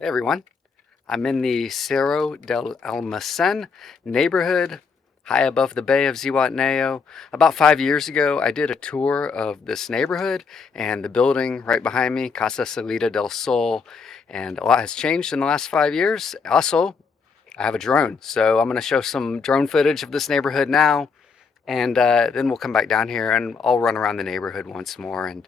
Hey everyone, I'm in the Cerro del Almacen neighborhood, high above the Bay of Zihuatanejo. About 5 years ago, I did a tour of this neighborhood and the building right behind me, Casa Salida del Sol, and a lot has changed in the last 5 years. Also, I have a drone, so I'm going to show some drone footage of this neighborhood now, and then we'll come back down here and I'll run around the neighborhood once more, and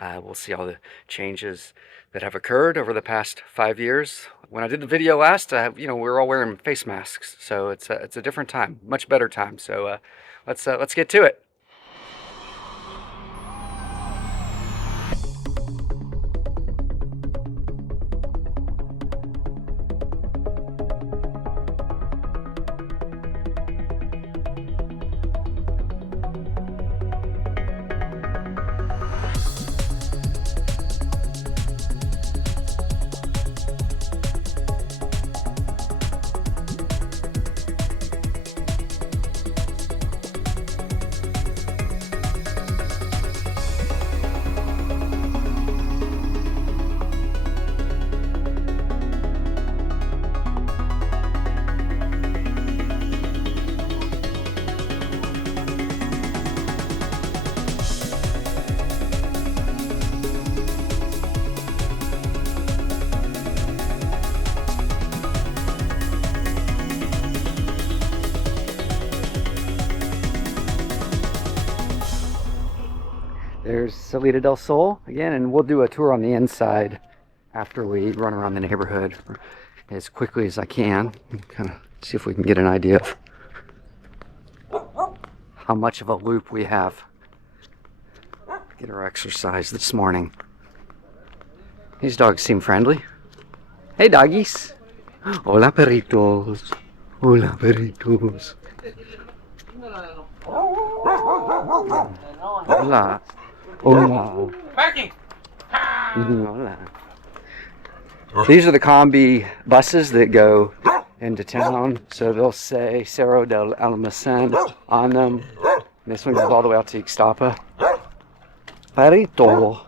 we'll see all the changes that have occurred over the past 5 years. When I did the video last, we were all wearing face masks, so it's a different time, much better time. So let's get to it. There's Salida del Sol again, and we'll do a tour on the inside after we run around the neighborhood as quickly as I can. Kind of see if we can get an idea of how much of a loop we have. Get our exercise this morning. These dogs seem friendly. Hey doggies. Hola perritos. Hola perritos. Hola. Hola. Hola. These are the combi buses that go into town. So they'll say Cerro del Almacen on them. And this one goes all the way out to Ixtapa. Perrito.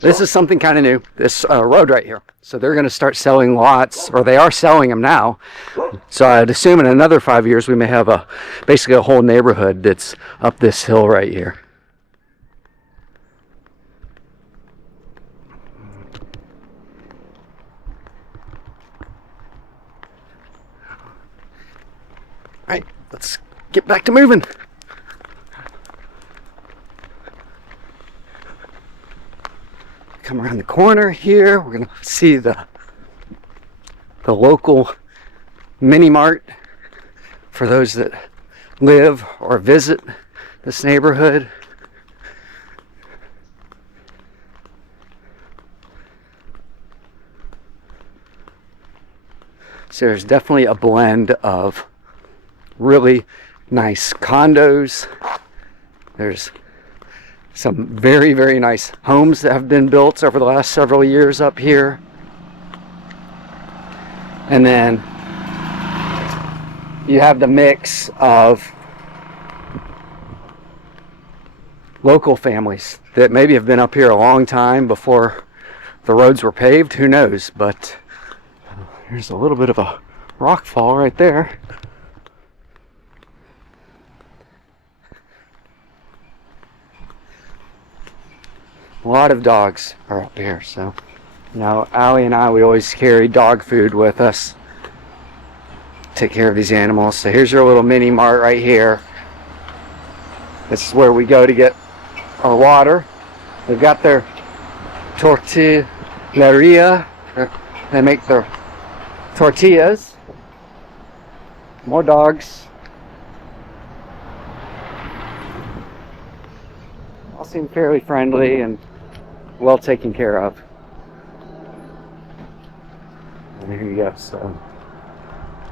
This is something kind of new, this road right here. So they're going to start selling lots, or they are selling them now. So I'd assume in another 5 years we may have basically a whole neighborhood that's up this hill right here. All right, let's get back to moving. Come around the corner here, we're gonna see the local mini mart for those that live or visit this neighborhood. So there's definitely a blend of really nice condos. There's some very, very nice homes that have been built over the last several years up here. And then you have the mix of local families that maybe have been up here a long time before the roads were paved. Who knows? But there's a little bit of a rock fall right there. A lot of dogs are up here, so Allie and I, we always carry dog food with us, take care of these animals. So here's your little mini mart right here. This is where we go to get our water. They've got their tortilleria. They make their tortillas. More dogs. All seem fairly friendly and well taken care of. And here you go. So,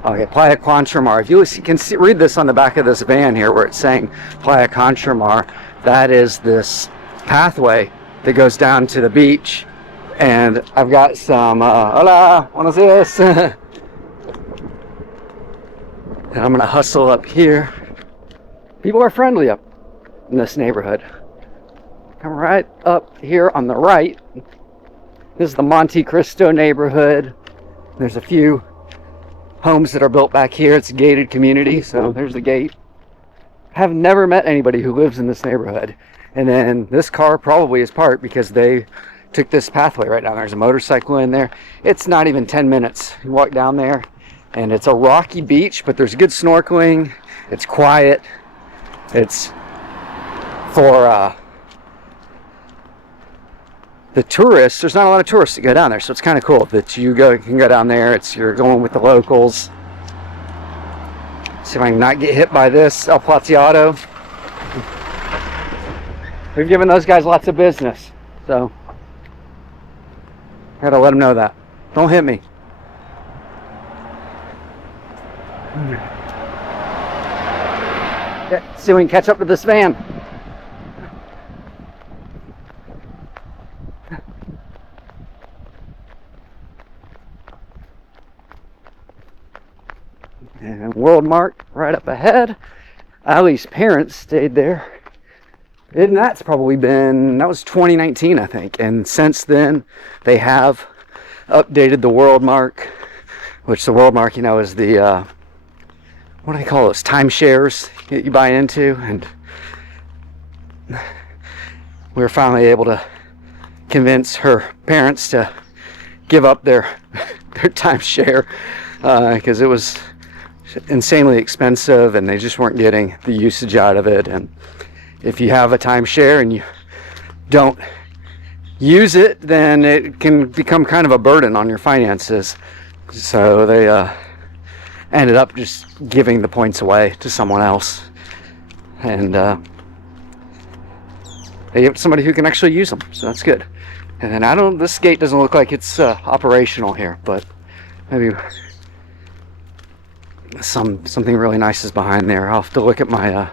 okay, Playa Contramar. If you can read this on the back of this van here, where it's saying Playa Contramar, that is this pathway that goes down to the beach. And I've got some. Hola, buenos dias. And I'm gonna hustle up here. People are friendly up in this neighborhood. come right up here on the right. This is the Monte Cristo neighborhood. There's a few homes that are built back here. It's a gated community, so there's the gate. Have never met anybody who lives in this neighborhood. And then this car probably is parked because they took this pathway right down there. There's a motorcycle in there. It's not even 10 minutes. You walk down there and it's a rocky beach, but there's good snorkeling. It's quiet. It's for the tourists. There's not a lot of tourists that go down there, so it's kind of cool that you can go down there. You're going with the locals. See if I can not get hit by this El Plateado. We've given those guys lots of business, so I gotta let them know that. Don't hit me. Yeah, see if we can catch up to this van. And Worldmark right up ahead. Allie's parents stayed there. And that's probably been, that was 2019, I think. And since then, they have updated the Worldmark, which the Worldmark, you know, is the, what do they call those? Timeshares that you buy into. And we were finally able to convince her parents to give up their timeshare because it was insanely expensive and they just weren't getting the usage out of it. And if you have a timeshare and you don't use it, then it can become kind of a burden on your finances. So they ended up just giving the points away to someone else, and they give it to somebody who can actually use them. So that's good. And then this gate doesn't look like it's operational here, but maybe something really nice is behind there. I'll have to look at my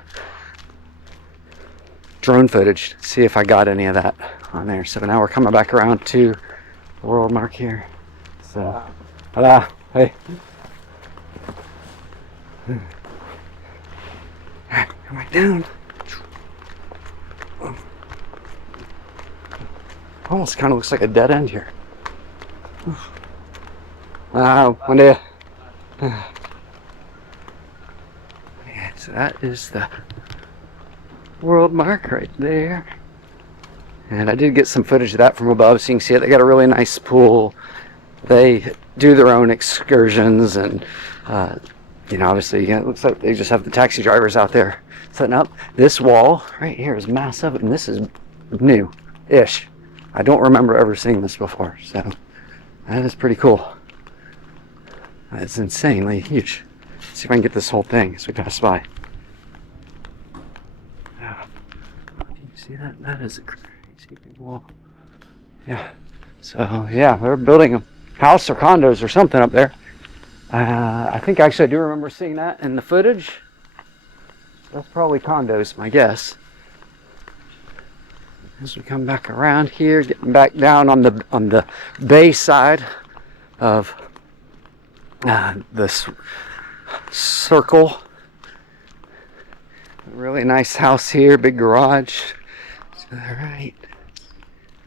drone footage, see if I got any of that on there. So now we're coming back around to the Worldmark here. So, hello, hey. Alright, come back down. Almost kind of looks like a dead end here. One day. Yeah, so that is the Worldmark right there. And I did get some footage of that from above, so you can see it. They got a really nice pool. They do their own excursions, and you know, obviously, it looks like they just have the taxi drivers out there setting up. This wall right here is massive, and this is new-ish. I don't remember ever seeing this before, so that is pretty cool. It's insanely huge. Let's see if I can get this whole thing as we pass by. Can you see that? That is a crazy big wall. Yeah. So, yeah, they're building a house or condos or something up there. I think actually I do remember seeing that in the footage. That's probably condos, my guess. As we come back around here, getting back down on the bay side of this circle. Really nice house here, big garage. To the right.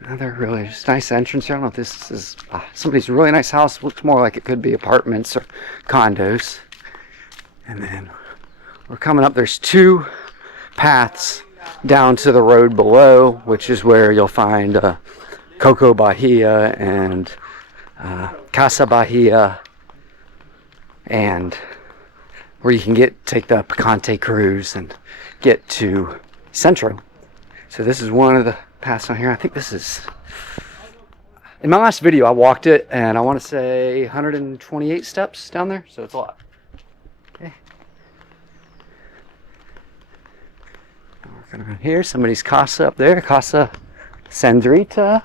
Another really just nice entrance here. I don't know if this is somebody's really nice house. Looks more like it could be apartments or condos. And then we're coming up. There's two paths down to the road below, which is where you'll find Coco Bahia and Casa Bahia, and where you can take the Picante cruise and get to Centro. So this is one of the paths on here. I think this is, in my last video I walked it, and I want to say 128 steps down there, so it's a lot. Okay. Working around here, somebody's casa up there, Casa Sandrita.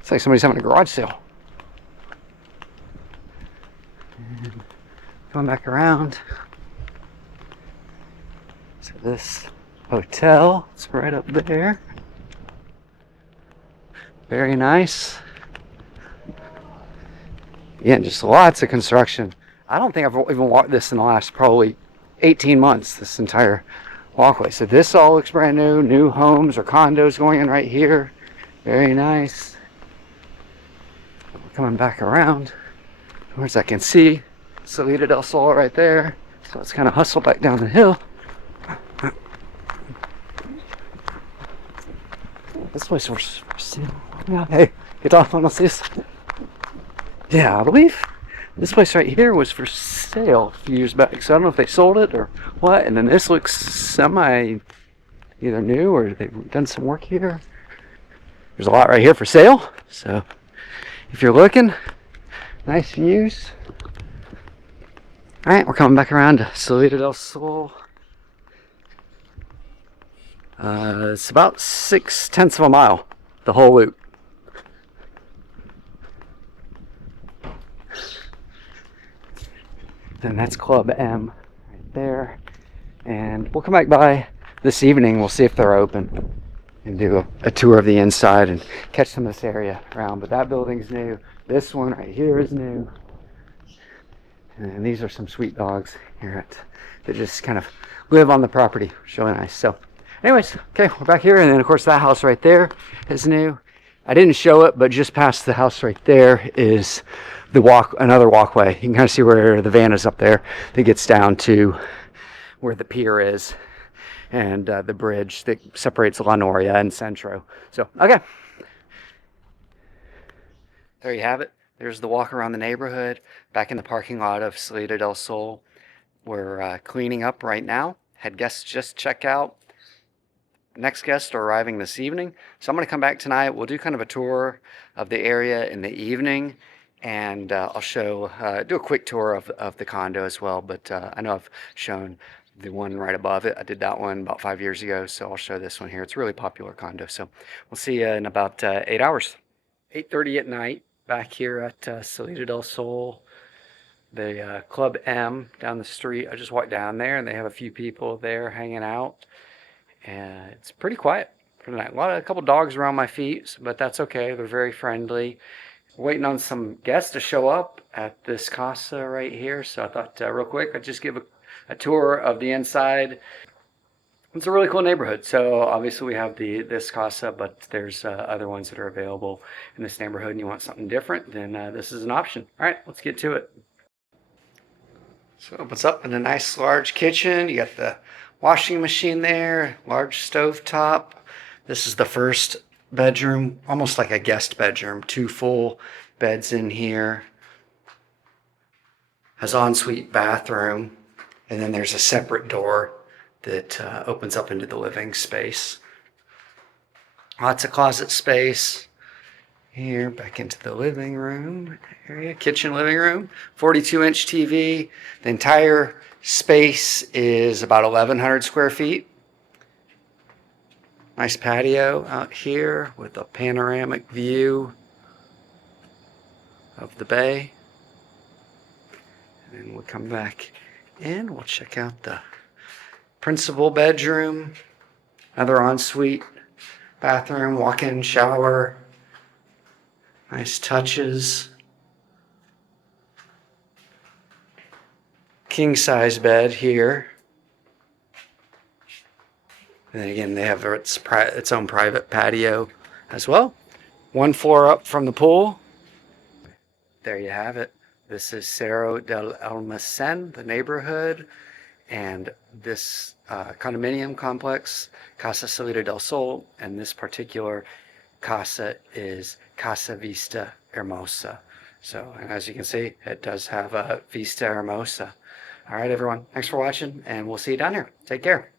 It's like somebody's having a garage sale. And going back around. So this hotel, it's right up there. Very nice. Yeah, just lots of construction. I don't think I've even walked this in the last probably 18 months, this entire walkway. So this all looks brand new. New homes or condos going in right here. Very nice. We're coming back around. As I can see, Salida del Sol right there. So let's kind of hustle back down the hill. This place was for sale. Yeah, hey, get off on this. Yeah, I believe this place right here was for sale a few years back. So I don't know if they sold it or what. And then this looks semi either new or they've done some work here. There's a lot right here for sale. So if you're looking, nice views. All right, we're coming back around to Salida del Sol. It's about 6/10 of a mile, the whole loop. And that's Club M right there. And we'll come back by this evening. We'll see if they're open and do a tour of the inside and catch some of this area around. But that building's new. This one right here is new. And these are some sweet dogs here that just kind of live on the property. It's really nice. So anyways, okay, we're back here. And then of course that house right there is new. I didn't show it, but just past the house right there is another walkway. You can kind of see where the van is up there that gets down to where the pier is and the bridge that separates La Noria and Centro. So, okay. There you have it. There's the walk around the neighborhood. Back in the parking lot of Salida del Sol. We're cleaning up right now. Had guests just check out. Next guests are arriving this evening. So I'm going to come back tonight. We'll do kind of a tour of the area in the evening. And I'll do a quick tour of the condo as well. But I know I've shown the one right above it. I did that one about 5 years ago. So I'll show this one here. It's a really popular condo. So we'll see you in about 8 hours. 8:30 at night. Back here at Salida del Sol, the Club M down the street. I just walked down there and they have a few people there hanging out. And it's pretty quiet for the night. A couple dogs around my feet, but that's okay. They're very friendly. Waiting on some guests to show up at this casa right here. So I thought real quick I'd just give a tour of the inside. It's a really cool neighborhood. So obviously we have this casa, but there's other ones that are available in this neighborhood and you want something different, then this is an option. All right, let's get to it. So it opens up in a nice large kitchen. You got the washing machine there, large stove top. This is the first bedroom, almost like a guest bedroom. 2 full beds in here. Has ensuite bathroom. And then there's a separate door that opens up into the living space. Lots of closet space. Here, back into the living room area, kitchen living room. 42-inch TV. The entire space is about 1,100 square feet. Nice patio out here with a panoramic view of the bay. And then we'll come back in. We'll check out the principal bedroom. Another ensuite bathroom, walk-in shower. Nice touches. King-size bed here. And then again, they have its own private patio as well. 1 floor up from the pool. There you have it. This is Cerro del Almacen, the neighborhood. And this condominium complex, Casa Salida del Sol, and this particular casa is Casa Vista Hermosa. So, and as you can see, it does have a Vista Hermosa. All right, everyone. Thanks for watching, and we'll see you down here. Take care.